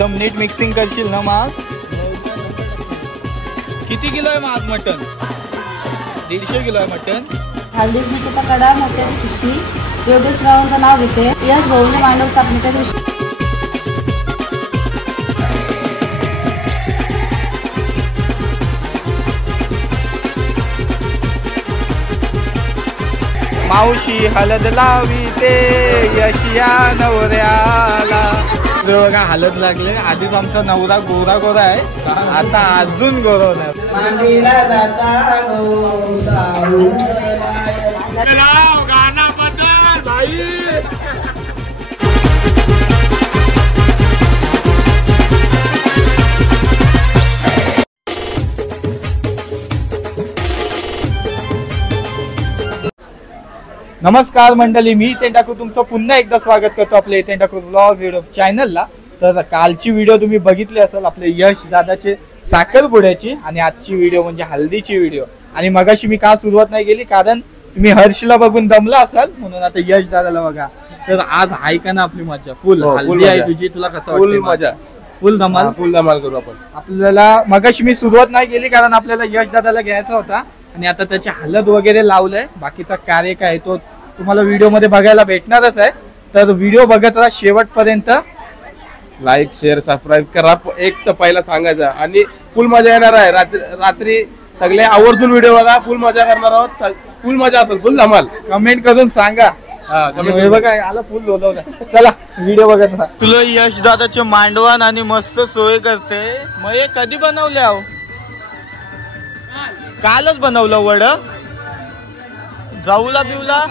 एकदम नीट मिक्सिंग करशील ना मग. किती किलो आहे आज मटन? 150 किलो आहे मटन. हळदी कुंकूचा कडा मोठ्या दिवशी योगेश रावांचं नाव घेते. यश भाऊने मांडव स्थापनेच्या दिवशी मावशी हलद लावी ते यशिया नवऱ्याला. बघा हलद लागले. आधीच आमचा नवरा गोरा गोरा आहे, आता अजून गोरवणार. गाना बदल भाई. नमस्कार मंडळी, मी इथे टाकू तुमचं पुन्हा एकदा स्वागत करतो आपल्या इथे टाकू ब्लॉग्स युट्यूब चॅनलला. तर कालची व्हिडिओ तुम्ही बघितली असेल आपले यश दादाचे साखरपुड्याची, आणि आजची व्हिडिओ म्हणजे हल्दीची व्हिडिओ. आणि मगाशी मी का सुरुवात नाही केली, कारण तुम्ही हर्षला बघून दमला असाल, म्हणून आता यश दादाला बघा. तर आज आहे का ना आपली मजा फुल. हल्दी आहे तुझी, तुला कसं वाटतं? फुल मजा, फुल धमाल. फुल धमाल करू आपण. आपल्याला मगाशी मी सुरुवात नाही केली कारण आपल्याला यश दादाला घ्यायचा होता, आणि आता त्याची हळद वगैरे लावलंय. बाकीचा कार्य काय तो तुम्हाला व्हिडिओ मध्ये बघायला भेटणारच आहे. तर व्हिडिओ बघत राहा शेवटपर्यंत. लाईक शेअर सबस्क्राईब करा. एक तर पहिला सांगायचं, आणि फुल मजा येणार आहे. रात्री सगळे आवर्जून व्हिडिओ बघा, फुल मजा करणार आहोत. फुल मजा असेल, फुल धमाल. कमेंट करून सांगा. बघा आला फुल बोलवलं. चला व्हिडिओ बघत राहा. तुला यश दादाचे मांडवान आणि मस्त सोय करते. मग हे कधी बनवले आहो? कालच बनवलं वड. जाऊला बिवला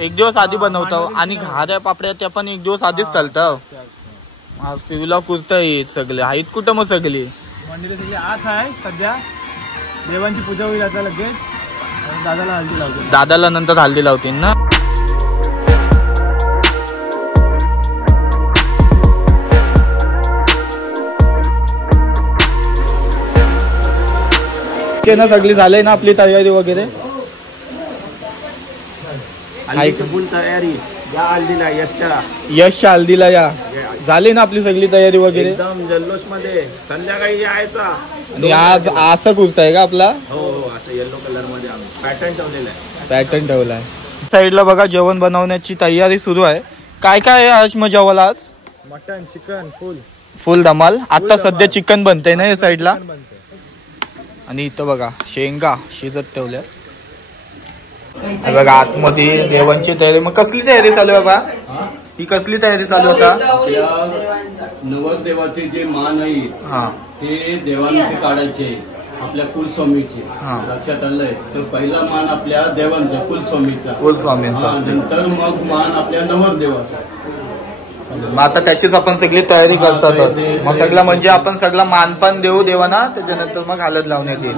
एक दिवस आधी बनवतो, आणि घाऱ्या पापड्या त्या पण एक दिवस आधीच चालतं. आज पिवला कुर्ता येत सगळे आहेत. कुठं मग सगळी मंदिर सगळी आत आहे सध्या. देवांची पूजा होईल आता लगेच. दादाला हल्दी लावतो. दादाला नंतर हल्दी लावतील ना. ना सगळी झालंय ना आपली तयारी वगैरे? फुल तयारी या हल्दीला, यशच्या हल्दीला या झाली ना आपली सगळी तयारी वगैरे? एकदम जल्लोष मध्ये. संध्याकाळी यायचा. आणि आज असं कुर्ता आहे का आपला? हो हो, असं येलो कलर मध्ये पॅटर्न ठेवलेला आहे. पॅटर्न ठेवलाय. साईडला बघा जेवण बनवण्याची तयारी सुरू आहे. काय काय आहे आज मग जेवायला? आज मटन, चिकन, फुल धमाल. आता सध्या चिकन बनतंय ना या साईडला. आणि इथं बघा शेंगा शिजत ठेवल्या. बघा आतमध्ये देवांची तयारी. मग कसली तयारी चालू आहे बाबा? ही कसली तयारी चालू होता? नवरदेवाचे जे मान आहे ते देवांचे काढायचे, आपल्या कुलस्वामीचे. लक्षात आलंय? तर पहिला मान आपल्या देवांचा कुलस्वामीचा, नंतर मग मान आपल्या नवरदेवाचा. मग आता त्याचीच आपण सगळी तयारी करतात. मग सगळं म्हणजे आपण सगळं मानपान देऊ देवांना, त्याच्यानंतर मग हळद लावण्यात येईल.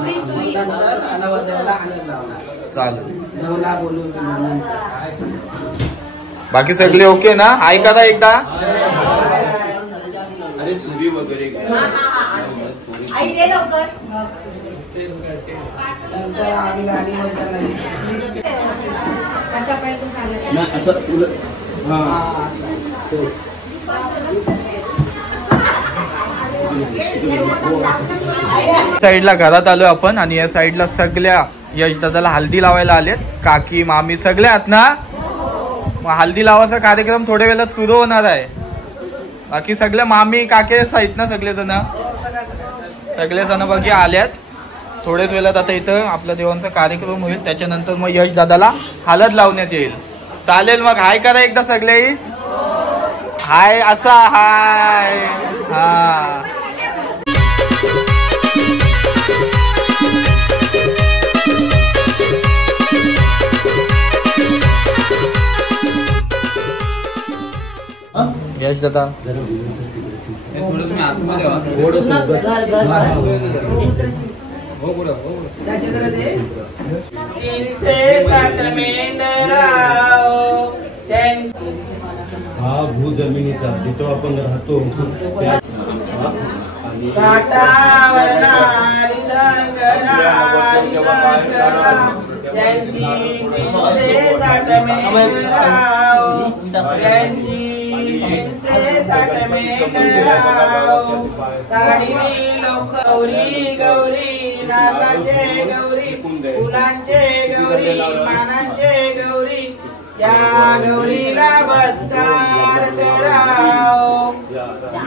चालेल. बाकी सगळे ओके ना? ऐका ना एकदा. अरे सुरी वगैरे साईडला घरात आलोय आपण, आणि या साईडला सगळ्या यश दादाला हल्दी लावायला आलेत. काकी मामी सगळे आहात ना? मग हल्दी लावायचा कार्यक्रम थोड्या वेळात सुरू होणार आहे. बाकी सगळे मामी काके आहेत ना सगळेजण? सगळेजण बाकी आल्यात. थोड्याच वेळात आता इथं आपल्या देवांचा कार्यक्रम होईल, त्याच्यानंतर मग यश दादाला हळद लावण्यात येईल. चालेल मग हाय करा एकदा सगळे. हाय असा हाय. हा यश दादा हा भू जमिनीचा जिथं आपण राहतो गौरी गौरी नागाचे गौरी फुलांचे गौरी मानांचे गौरी या गौरीला बसकार कराव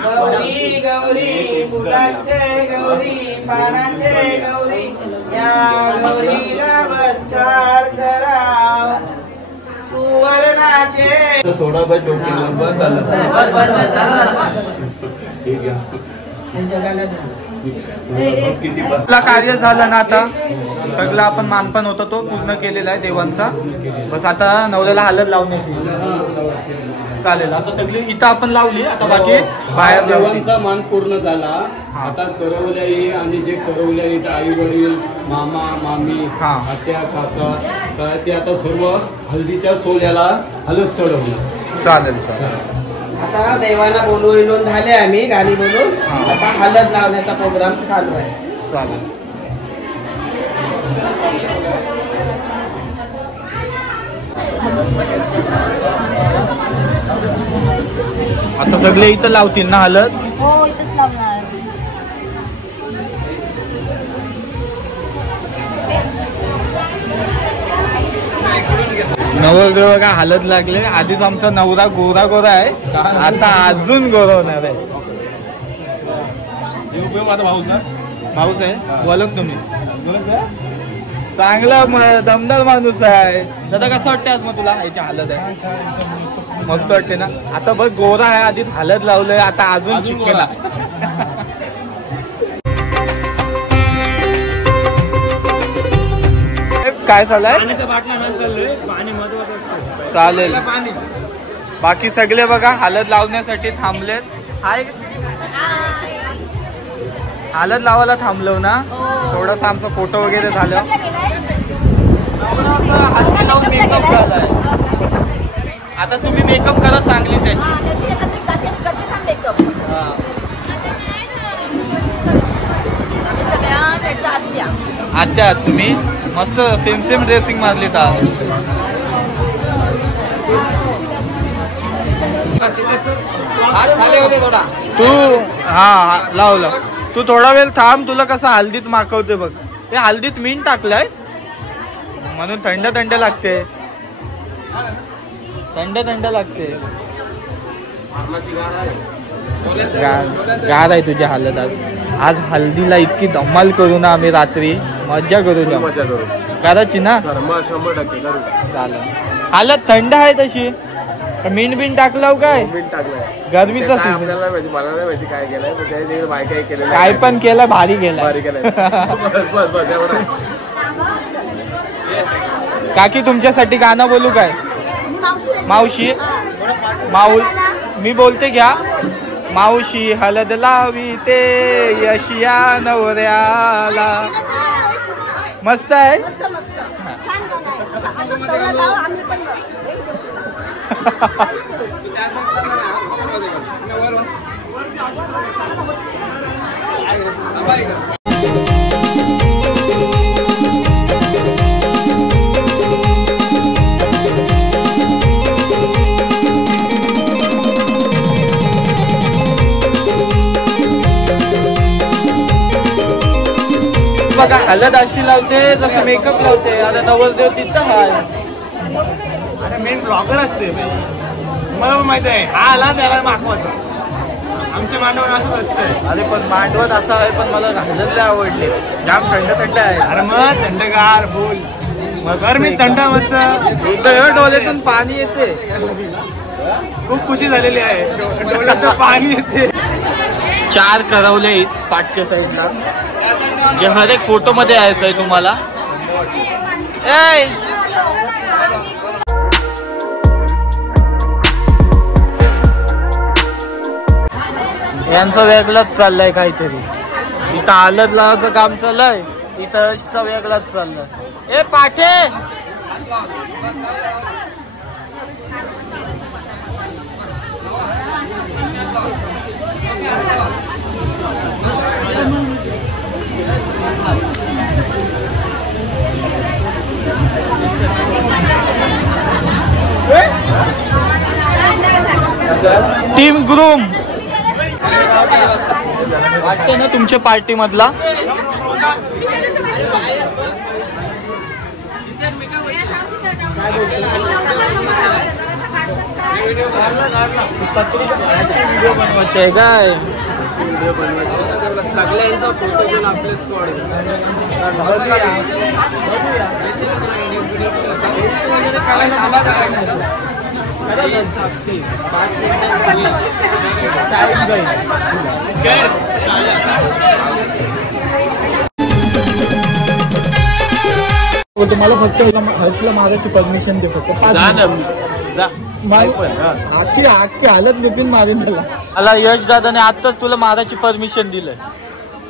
गौरी गौरी फुलांचे गौरी पानांचे गौरी या गौरीला बसकार कराव सुवर्णाचे थोडा बस डोक्यावर आपला कार्य झालं ना आता सगळं आपण मानपान होता तो पूर्ण केलेला आहे देवांचा. बस आता नवऱ्याला हलत लावण्याची चालेल. आता सगळी इथं आपण लावली. आता बाकी बाहेर देवांचा मान पूर्ण झाला. आता करवल्याई आणि जे करवल्याई आई वडील मामा मामी आत्या काका ते आता सर्व हल्दीच्या सोल्याला हलत चढवलं. चालेल चालेल. आता देवाला बोलवून झाले आम्ही गाणी बोलून. आता हलद लावण्याचा प्रोग्राम चालू आहे. चालेल. आता सगळे इथं लावतील ना हलद? हो इथंच लावणार. नवरदेव बघा हलद लागले. आधीच आमचा नवरा गोरा गोरा आहे, आता अजून गोरा होणार आहे. भाऊस आहे. बोलत तुम्ही चांगला दमदार माणूस आहे. दादा कसं वाटते आज मग तुला? याची हलद आहे मस्त वाटते ना. आता बघ गोरा आहे, आधीच हलद लावलंय, आता अजून चिकला. काय चाललंय? चालेल. बाकी सगळे बघा हलद लावण्यासाठी थांबलेत. हाय हलद लावायला थांबलो ना. थोडासा आमचा फोटो वगैरे झालं. मेकअप झालाय. आता तुम्ही मेकअप करा चांगली त्याची. आत्या आहात तुम्ही. मस्त सेम सेम ड्रेसिंग मारली का? तू हा लावलं. तू थोडा वेळ थांब. तुला कसं हल्दीत माखवते बघ. हे हल्दीत मीन टाकलंय म्हणून थंड थंड लागते. थंड थंड लागते. गार आहे तुझी हलद आज. आज हल्दीला इतकी धमाल करू ना आम्ही. रात्री मजा करू करायची ना. 100% चालेल. हलद थंड आहे तशी. मीन बिन टाकलं काय? गरमीचा सीझन. मला नाही माहिती काय केलंय. काय पण केलं भारी केलं. काकी तुमच्यासाठी गाणं बोलू काय? मावशी माऊल मी बोलते घ्या. मावशी हलद लावी ते यशिया नवऱ्याला. मस्त आहे. बघा हलद अशी लावते जसं मेकअप लावते. आता नवरदेव तिथं मेन ब्लॉगर असते. तुम्हाला पण माहिती आहे हा आला त्याला मागवायचा. आमच्या मांडवर असंच असतंय. अरे पण मांडवत असं आहे. पण मला हलदले आवडले. जाम थंड थंड आहे. अरे मग थंडगार फुल मगर मी थंड मस्त. डोळ्यातून पाणी येते. खूप खुशी झालेली आहे. डोळ्यातून पाणी येते. 4 करवले पाठच्या साईडला. जे हर एक फोटो मध्ये यायचं आहे तुम्हाला. यांचं वेगळंच चाललंय काहीतरी. इथं हलद लावायचं काम चाललंय. इथं वेगळंच चाललंय. ए पाठे टीम ग्रूम वाटतं ना तुमच्या पार्टी मधला. व्हिडिओ बनवायचे आहे काय? सगळ्यांचा फोटो घेऊन आपले स्क्वॉड तुम्हाला फक्त हर्षला मागायची परमिशन दे फक्त. आखी हालत लुटून मारेन त्याला. मला यश दादाने आताच तुला मारायची परमिशन दिलंय.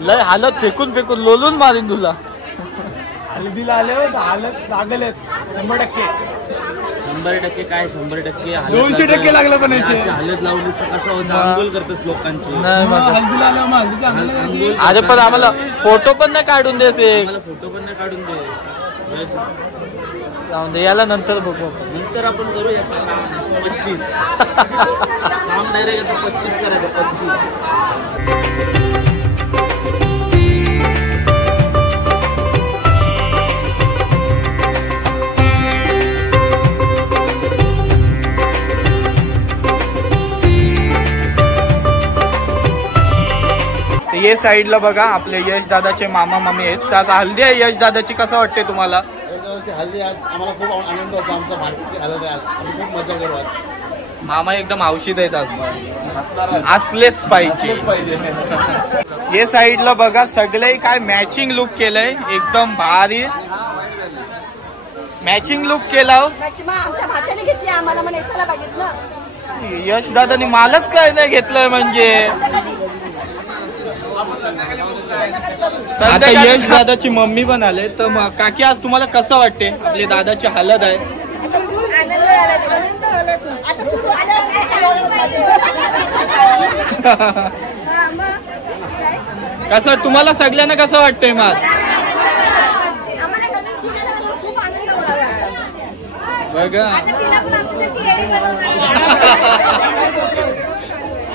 लय हालत फेकून फेकून लोलून मारीन तुला. हळदीला आले हालत लागलेच 100%. 100% काय 100% 200% लागलं पण हालत लावलीस तर कसं होतं? आंदोलन करतस लोकांची. हळदीला आलं मग हळदीच्या अंगाला अरे पण आम्हाला फोटो पण नाही काढून देस. फोटो पण नाही काढून दे. जाऊन दे याला नंतर बघू. नंतर आपण करूया 25 काम डायरेक्ट 25 करायचं 25. ये साईडला बघा आपले यश दादाचे मामा मामी आहेत. त्याच हल्दी आहे यश दादाची. कसं वाटते तुम्हाला? हल्दी आज आम्हाला खूप आनंद होता. आमचा भारताची हळद आहे आज. आम्ही खूप मजा करू आज. मामा एकदम औषध आहेत आज. असलेच पाहिजे. ये साईडला बघा सगळे काय मॅचिंग लुक केलंय. एकदम भारी मॅचिंग लुक केला. आमच्या भाच्याने घेतली आम्हाला मग नेसायला पाहिजेत ना. यश दादानी मालच काय नाही घेतलंय म्हणजे. आता यश दादाची मम्मी पण आले. तर काकी आज तुम्हाला कसं वाटते? आपले दादाची हालत आहे. कसं तुम्हाला सगळ्यांना कसं वाटतंय मग? बघा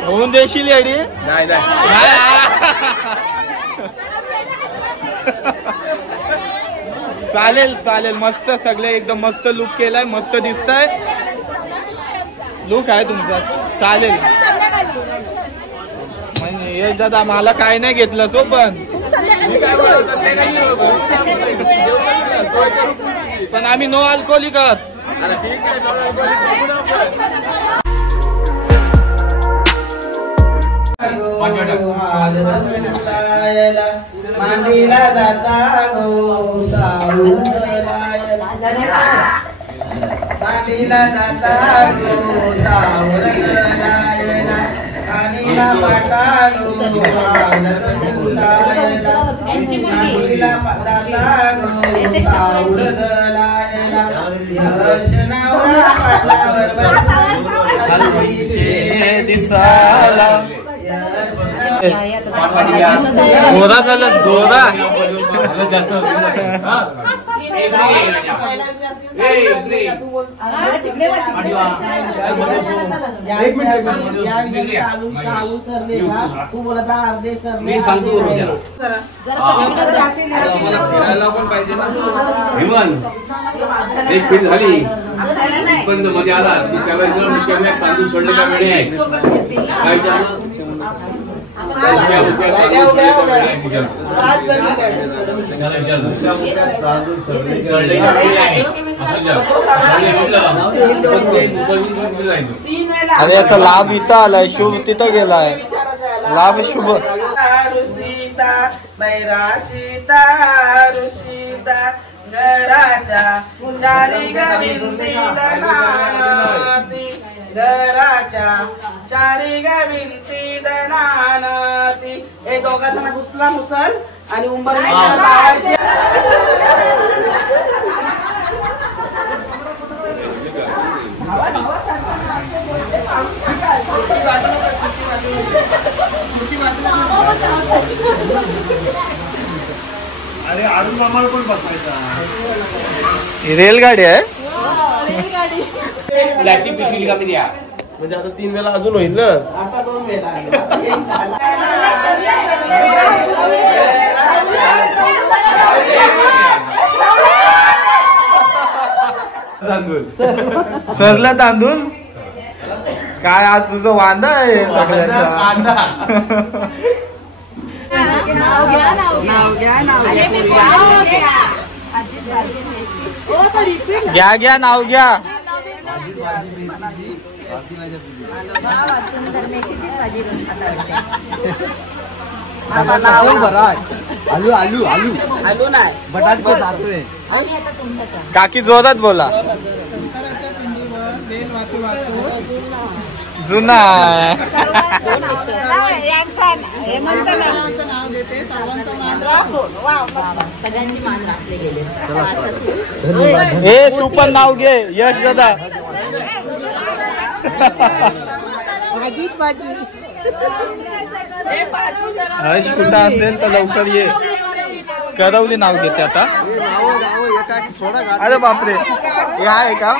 होऊन देशील येडी? नाही चालेल चालेल. मस्त सगळे एकदम मस्त लुक केलाय. मस्त दिसतंय. लुक आहे तुमचा. चालेल. म्हणजे यश दादा मला काय नाही घेतलं सो पण आम्ही नो अल्कोहोलिक आहोत. मांडीला जाता गो मांडीला जाता गो सावरलायला कानीला पाटा गो मांडीला जाता गो सावरलायला दर्शनावरा पाटलावर दिसाला गोरा झालं गोरा. एक फीट झाली पण मध्ये आलास की त्यावेळेस तांदूळ सोडले का वेळे आहे काय अरे याचा लाभ इथं आलाय. शुभ तिथं गेलाय. लाभ शुभ घराच्या चारी घराच्या चारी भिंती दनानती. हे दोघा जण घुसला मुसल आणि उंबरणी अरे अरुण मामाला पण बसायचा. रेलगाडी आहे. प्लास्टिक पिशवी का द्या. म्हणजे आता 3 वेळा अजून होईल ना. आता 2 वेळा तांदूळ सरला तांदूळ काय आज तुझं वांदा आहे सगळ्यांचा. घ्या घ्या नाव घ्या. आलू आलू आलू आलू नाही बटाटे सातवे. काकी जोरात बोला. जुना सगळ्यांची मान राखले गेले. हे तू पण नाव घे यश दादा. हर्ष कुठं असेल तर लवकर ये. करवली नाव घेते आता. अरे बापरे हे आहे का.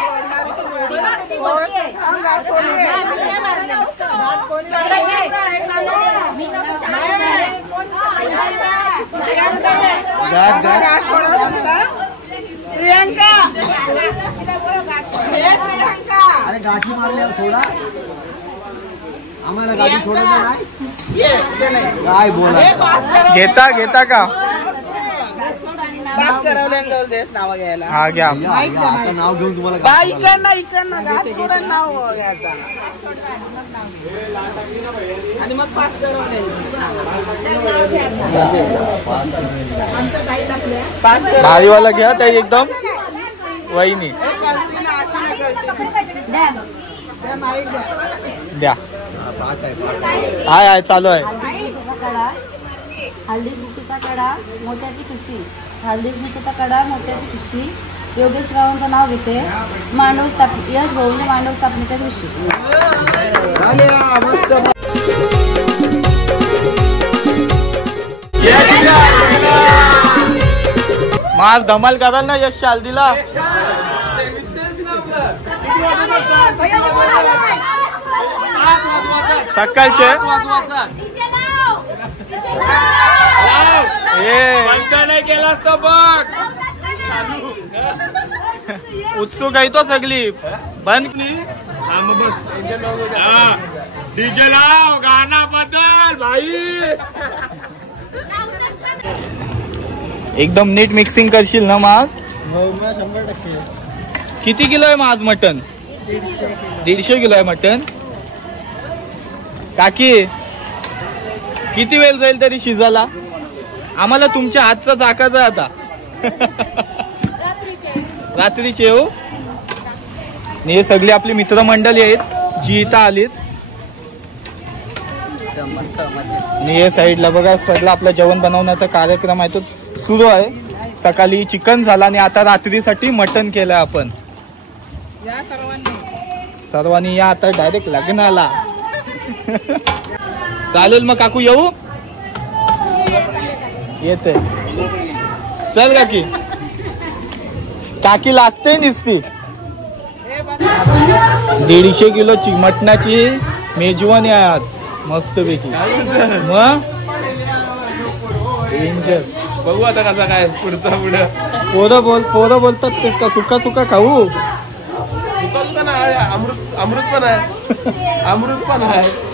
प्रियंका अरे गाठी मारल्यावर थोडा आम्हाला गाडी सोडायला नाही. काय बोला घेता घेता का. पास करवल्यानं देस नाव घ्यायला. हा घ्या. आता नाव घेऊन तुम्हाला इकडनं घाट सोडून नाव घ्यायचा आणि मग पास भारीवाला घ्या ताई एकदम वहिनी द्या. हाय हाय चालू आहे. हल्दी कुकीचा कडा मोत्याची खुशी. हल्दी कुकीचा कडा मोत्याची खुशी. योगेश रावांचं नाव घेते. मांडव स्थापन यश भाऊने मांडव स्थापनेच्या दिवशी. मग आज धमाल कराल ना यश हल्दीला. सकाळचे नाही केलास तर बघ. उत्सुक आहे तो सगळी बंद. बस डीजे लाव गाणं बदल भाई. एकदम नीट मिक्सिंग करशील ना मास. 100%. किती किलो आहे मास मटन. 150 किलो आहे मटन. काकी किती वेळ जाईल तरी शिजायला. आम्हाला तुमच्या हातचा चाकाचा आता. रात्रीचे येऊ. हे सगळी आपली मित्रमंडळी आहेत जी इथं आलीत. आणि हे साईडला बघा सगळं आपलं जेवण बनवण्याचा कार्यक्रम आहे तो सुरू आहे. सकाळी चिकन झाला आणि आता रात्रीसाठी मटन केलंय आपण. सर्वांनी या आता डायरेक्ट लग्नाला. चालेल मग काकू येऊ. येते चल काकी. काकी लाजते निसती. 150 किलो मटणाची मेजवानी आहे आज मस्तपैकी. मग डेंजर. बघू आता कसा काय पुढचा पुढं. पोरं बोलतात तेच का सुका सुका खाऊ. सुका सुका नाही अमृत पण आहे. अमृत पण आहे.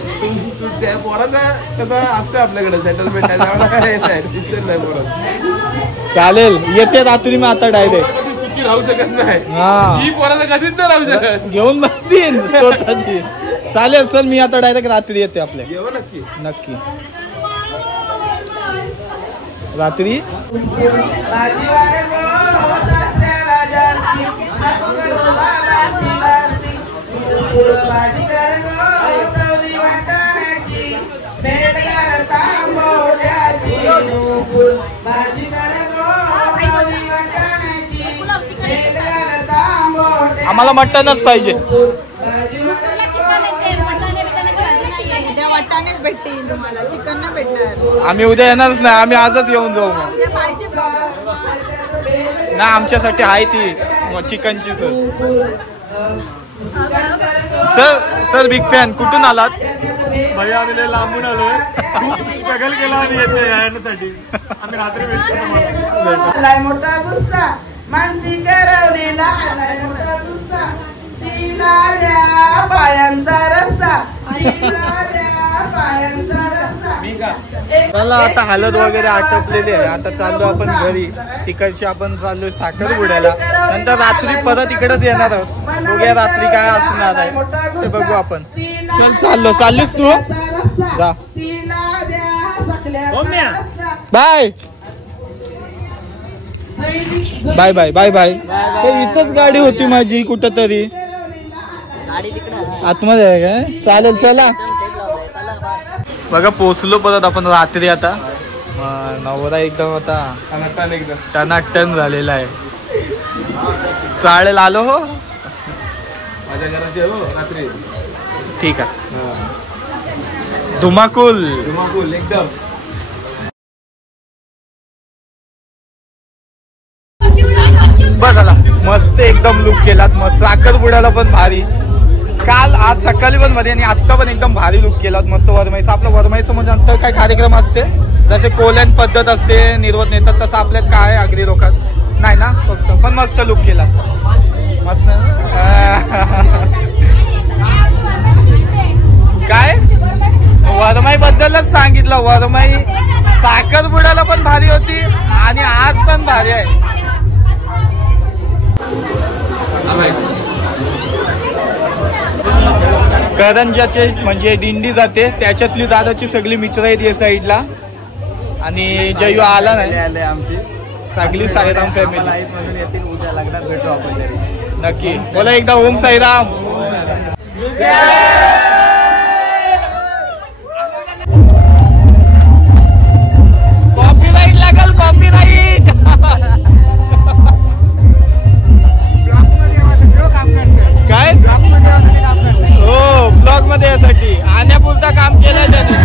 पोराचं कसं असतं आपल्याकडे सेटलमेंट आहे. नाही पोरात. चालेल येते रात्री मी आता डायरेक्ट. कधी सुखी राहू शकत नाही. हा ही पोराचं कधीच नाही राहू शकत. घेऊन बसतील स्वतःची. चालेल चल मी आता डायरेक्ट रात्री येते आपल्या. घेऊ नक्की नक्की रात्री. आम्हाला मटनच पाहिजे. वाटाणेच भेटतील तुम्हाला. चिकन नाही भेटणार. आम्ही उद्या येणारच नाही. आम्ही आजच येऊन जाऊ. ना आमच्यासाठी आहे ती चिकनची सोय. Sir big fan. कुठून आलात? भैया आम्ही लय लांबून आलोय. खूप स्ट्रगल केला आम्ही येते येण्यासाठी. आम्ही रात्री भेटतो. आलाय मोठा गुस्सा मानसी करवलेला, आलाय मोठा गुस्सा तिला द्या पायांचा रस्ता, तिला द्या पायांचा रस्ता. मला आता हालत वगैरे आटपलेली आहे. आता चाललो आपण घरी. तिकडची आपण चाललोय साखरपुड्याला. नंतर रात्री परत इकडेच येणार आहोत. बघूया रात्री काय असणार आहे ते बघू आपण. चल चाललीस तू जा. Bye bye bye bye bye. इथंच गाडी होती माझी कुठंतरी आतमध्ये आहे काय? चालेल चला. बघा पोचलो परत आपण रात्री. आता नवरा एकदम आता टनाटन झालेला आहे. चालेल आलो हो माझ्या घराची रात्री. ठीक आहे. धुमाकूल एकदम. बघा मस्त एकदम लुक केलात. मस्त साखरपुड्याला पण भारी. काल आज सकाळी पण मध्ये आणि आत्ता पण एकदम भारी लुक केलात. मस्त वरमाईचं. आपलं वरमाईचं म्हणजे नंतर काय कार्यक्रम असते जसे कोल्यान पद्धत असते निर्वत नेतात तसं आपल्यात काय आगरी लोकात नाही ना. फक्त पण मस्त लुक केला. मस्त काय वरमाई बद्दलच सांगितलं. वरमाई साखरपुड्याला पण भारी होती आणि आज पण भारी आहे. करंजाचे म्हणजे दिंडी जाते त्याच्यातली दादाची सगळी मित्र आहेत या साईडला. आणि जयू आला नाही. आमची सगळी साईराम फॅमिली म्हणून येतील. उद्या लग्नात भेटू आपण तरी नक्की. बोला एकदा ओम साईराम. कॉपीराईट लागल कॉपीराईट. काय हो ब्लॉग मध्ये यासाठी आणण्यापुरता काम केलंय त्याने.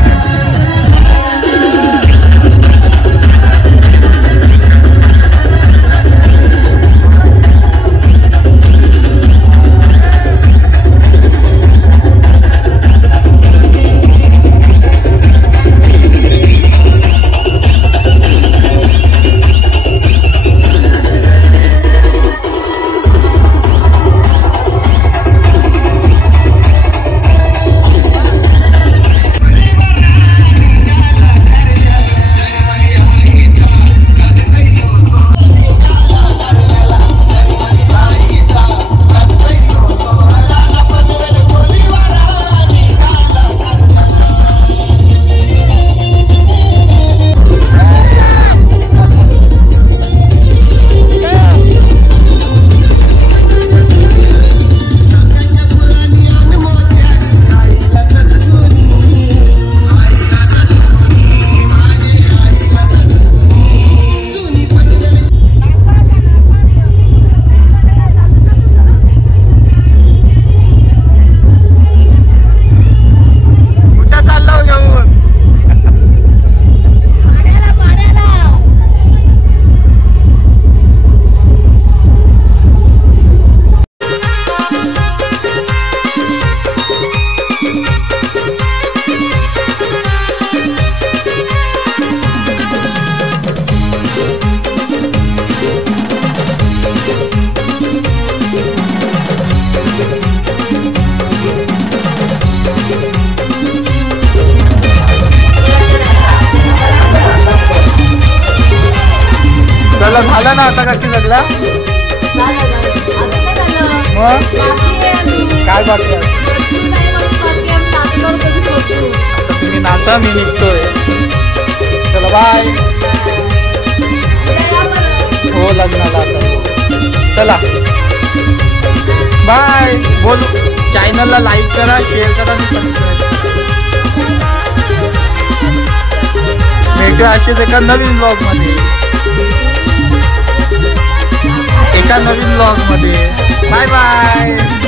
झाला ना आता कशी लागला मग काय बाकी तुम्ही नाचा मी निघतोय. चला बाय. हो लग्नाला चला बाय. बोल चॅनलला लाईक करा शेअर करा आणि सबस्क्राईब. भेटूया असेच एका नवीन ब्लॉग मध्ये. एका नवीन ब्लॉग मध्ये. Bye bye.